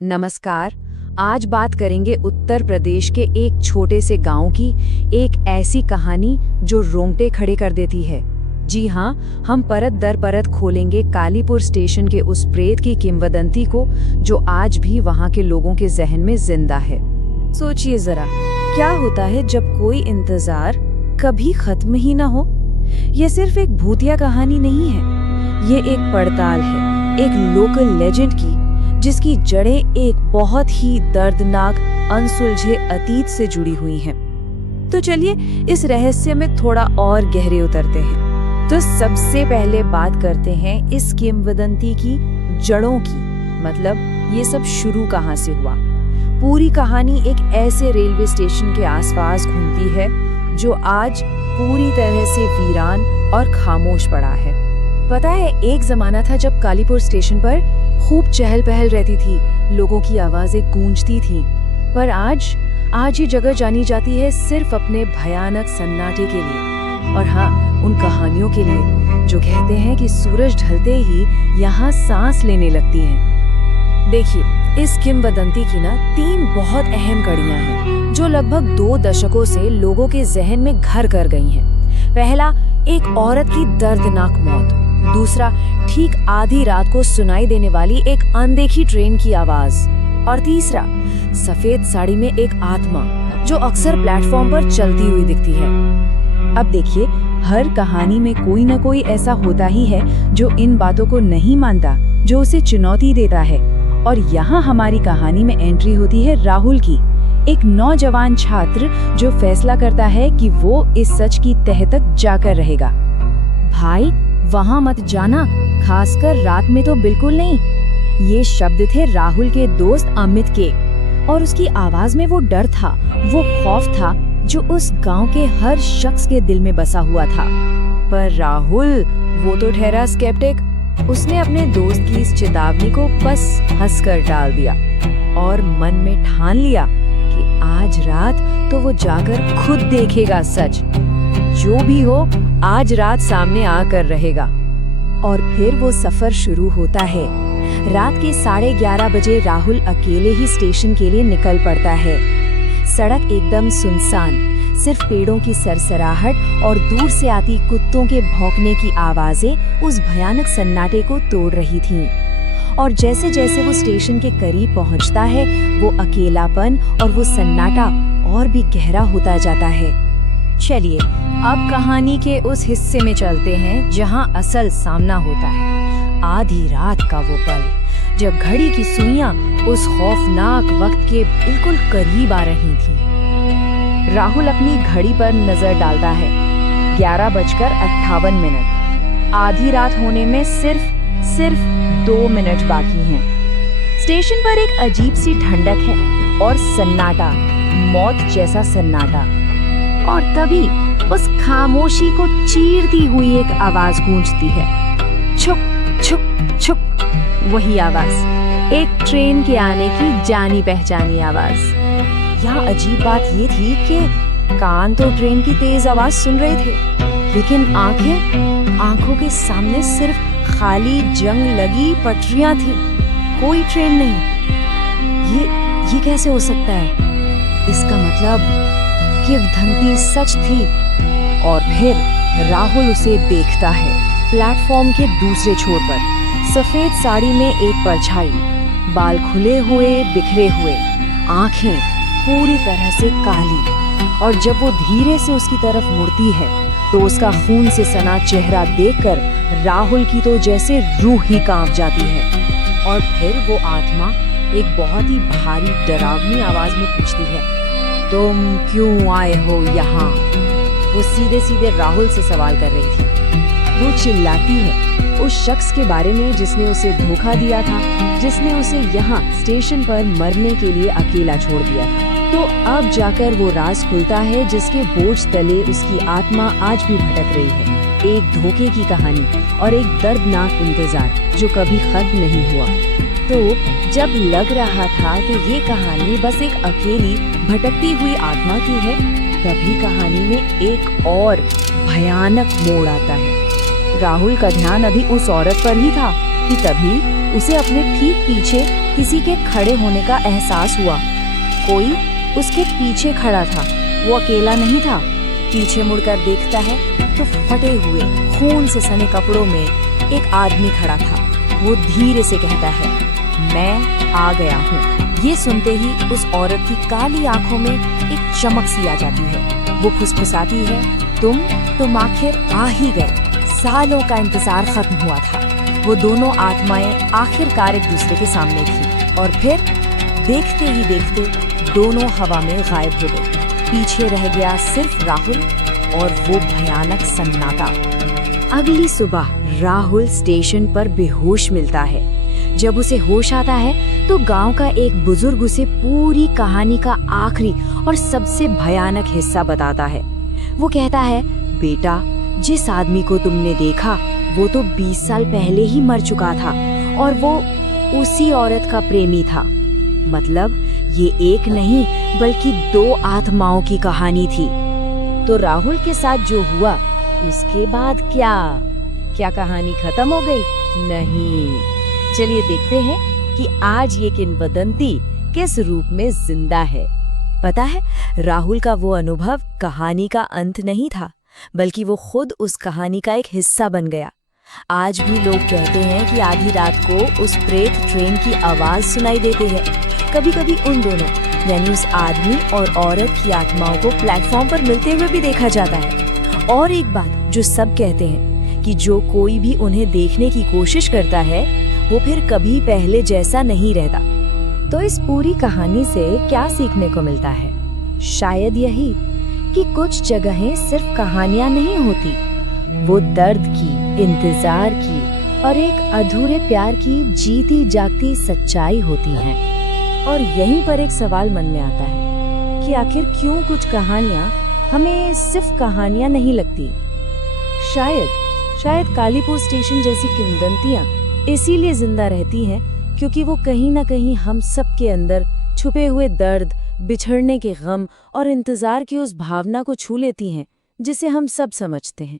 नमस्कार। आज बात करेंगे उत्तर प्रदेश के एक छोटे से गांव की, एक ऐसी कहानी जो रोंगटे खड़े कर देती है। जी हाँ, हम परत दर परत खोलेंगे कालीपुर स्टेशन के उस प्रेत की किंवदंती को जो आज भी वहाँ के लोगों के जहन में जिंदा है। सोचिए जरा, क्या होता है जब कोई इंतजार कभी खत्म ही ना हो। ये सिर्फ एक भूतिया कहानी नहीं है, ये एक पड़ताल है, एक लोकल लेजेंड की, जिसकी जड़ें एक बहुत ही दर्दनाक अनसुलझे अतीत से जुड़ी हुई हैं। तो चलिए इस रहस्य में थोड़ा और गहरे उतरते हैं। तो सबसे पहले बात करते हैं इस किंवदंती की जड़ों की, मतलब ये सब शुरू कहाँ से हुआ। पूरी कहानी एक ऐसे रेलवे स्टेशन के आसपास घूमती है जो आज पूरी तरह से वीरान और खामोश पड़ा है। पता है, एक जमाना था जब कालीपुर स्टेशन पर खूब चहल पहल रहती थी, लोगों की आवाजें गूंजती थीं। पर आज ये जगह जानी जाती है सिर्फ अपने भयानक सन्नाटे के लिए, और हाँ, उन कहानियों के लिए जो कहते हैं कि सूरज ढलते ही यहाँ सांस लेने लगती हैं। देखिए, इस किंवदंती की ना 3 बहुत अहम कड़ियां हैं जो लगभग 2 दशकों से लोगों के जहन में घर कर गई हैं। पहला, एक औरत की दर्दनाक मौत। दूसरा, ठीक आधी रात को सुनाई देने वाली एक अनदेखी ट्रेन की आवाज। और तीसरा, सफेद साड़ी में एक आत्मा जो अक्सर प्लेटफॉर्म पर चलती हुई दिखती है। अब देखिए, हर कहानी में कोई न कोई ऐसा होता ही है जो इन बातों को नहीं मानता, जो उसे चुनौती देता है। और यहाँ हमारी कहानी में एंट्री होती है राहुल की, एक नौजवान छात्र जो फैसला करता है कि वो इस सच की तह तक जाकर रहेगा। भाई, वहाँ मत जाना, खासकर रात में तो बिल्कुल नहीं। ये शब्द थे राहुल के दोस्त अमित के, और उसकी आवाज में वो डर था, वो खौफ था जो उस गांव के हर शख्स के दिल में बसा हुआ था। पर राहुल, वो तो ठहरा स्केप्टिक। उसने अपने दोस्त की इस चेतावनी को बस हंसकर टाल दिया और मन में ठान लिया कि आज रात तो वो जाकर खुद देखेगा सच। जो भी हो, आज रात सामने आकर रहेगा। और फिर वो सफर शुरू होता है। रात के 11:30 बजे राहुल अकेले ही स्टेशन के लिए निकल पड़ता है। सड़क एकदम सुनसान, सिर्फ पेड़ों की सरसराहट और दूर से आती कुत्तों के भौंकने की आवाजें उस भयानक सन्नाटे को तोड़ रही थीं। और जैसे जैसे वो स्टेशन के करीब पहुंचता है, वो अकेलापन और वो सन्नाटा और भी गहरा होता जाता है। चलिए, अब कहानी के उस हिस्से में चलते हैं जहां असल सामना होता है। आधी रात का वो पल, जब घड़ी की सुइयां उस खौफनाक वक्त के बिल्कुल करीब आ रही थीं। राहुल अपनी घड़ी पर नजर डालता है। 11:58। आधी रात होने में सिर्फ 2 मिनट बाकी हैं। स्टेशन पर एक अजीब सी ठंडक है और सन्नाटा, मौत जैसा सन्नाटा। और तभी उस खामोशी को चीरती हुई एक आवाज गूंजती है, छुक छुक छुक। वही आवाज, एक ट्रेन के आने की जानी पहचानी आवाज। यहाँ अजीब बात ये थी कि कान तो ट्रेन की तेज आवाज सुन रहे थे, लेकिन आंखों के सामने सिर्फ खाली जंग लगी पटरियां थी, कोई ट्रेन नहीं। ये कैसे हो सकता है? इसका मतलब किंवदंती सच थी। और फिर राहुल उसे देखता है। प्लेटफॉर्म के दूसरे छोर पर सफेद साड़ी में एक परछाई, बाल खुले हुए, बिखरे हुए, आंखें पूरी तरह से काली। और जब वो धीरे से उसकी तरफ मुड़ती है तो उसका खून से सना चेहरा देखकर राहुल की तो जैसे रूह ही कांप जाती है। और फिर वो आत्मा एक बहुत ही भारी डरावनी आवाज में पूछती है, तुम क्यों आए हो यहाँ? वो सीधे सीधे राहुल से सवाल कर रही थी। वो चिल्लाती है उस शख्स के बारे में जिसने उसे धोखा दिया था, जिसने उसे यहाँ स्टेशन पर मरने के लिए अकेला छोड़ दिया था। तो अब जाकर वो राज खुलता है जिसके बोझ तले उसकी आत्मा आज भी भटक रही है। एक धोखे की कहानी और एक दर्दनाक इंतजार जो कभी खत्म नहीं हुआ। तो जब लग रहा था कि ये कहानी बस एक अकेली भटकती हुई आत्मा की है, तभी कहानी में एक और भयानक मोड़ आता है। राहुल का ध्यान अभी उस औरत पर ही था कि तभी उसे अपने ठीक पीछे किसी के खड़े होने का एहसास हुआ। कोई उसके पीछे खड़ा था, वो अकेला नहीं था। पीछे मुड़कर देखता है तो फटे हुए खून से सने कपड़ों में एक आदमी खड़ा था। वो धीरे से कहता है, मैं आ गया हूँ। ये सुनते ही उस औरत की काली आंखों में एक चमक सी आ जाती है। वो फुसफुसाती है, तुम आखिर आ ही गए। सालों का इंतजार खत्म हुआ था। वो दोनों आत्माएं आखिरकार एक दूसरे के सामने थी और फिर देखते ही देखते दोनों हवा में गायब हो गए। पीछे रह गया सिर्फ राहुल और वो भयानक सन्नाटा। अगली सुबह राहुल स्टेशन पर बेहोश मिलता है। जब उसे होश आता है तो गांव का एक बुजुर्ग उसे पूरी कहानी का आखिरी और सबसे भयानक हिस्सा बताता है। वो कहता है, बेटा, जिस आदमी को तुमने देखा वो तो 20 साल पहले ही मर चुका था और वो उसी औरत का प्रेमी था। मतलब ये एक नहीं बल्कि 2 आत्माओं की कहानी थी। तो राहुल के साथ जो हुआ उसके बाद क्या कहानी खत्म हो गई? नहीं। चलिए देखते हैं कि आज ये किंवदंती किस रूप में जिंदा है। पता है, राहुल का वो अनुभव कहानी का अंत नहीं था, बल्कि वो खुद उस कहानी का एक हिस्सा बन गया। आज भी लोग कहते हैं कि आधी रात को उस प्रेत ट्रेन की आवाज सुनाई देती है। कभी कभी उन दोनों यानी उस आदमी और औरत की आत्माओं को प्लेटफॉर्म पर मिलते हुए भी देखा जाता है। और एक बात जो सब कहते हैं कि जो कोई भी उन्हें देखने की कोशिश करता है वो फिर कभी पहले जैसा नहीं रहता। तो इस पूरी कहानी से क्या सीखने को मिलता है? शायद यही कि कुछ जगहें सिर्फ कहानियां नहीं होती, वो दर्द की, इंतजार की और एक अधूरे प्यार की जीती जागती सच्चाई होती हैं। और यहीं पर एक सवाल मन में आता है कि आखिर क्यों कुछ कहानियां हमें सिर्फ कहानियां नहीं लगती। शायद कालीपुर स्टेशन जैसी किंवदंतियां इसीलिए जिंदा रहती हैं क्योंकि वो कहीं ना कहीं हम सब के अंदर छुपे हुए दर्द, बिछड़ने के गम और इंतजार की उस भावना को छू लेती हैं जिसे हम सब समझते हैं।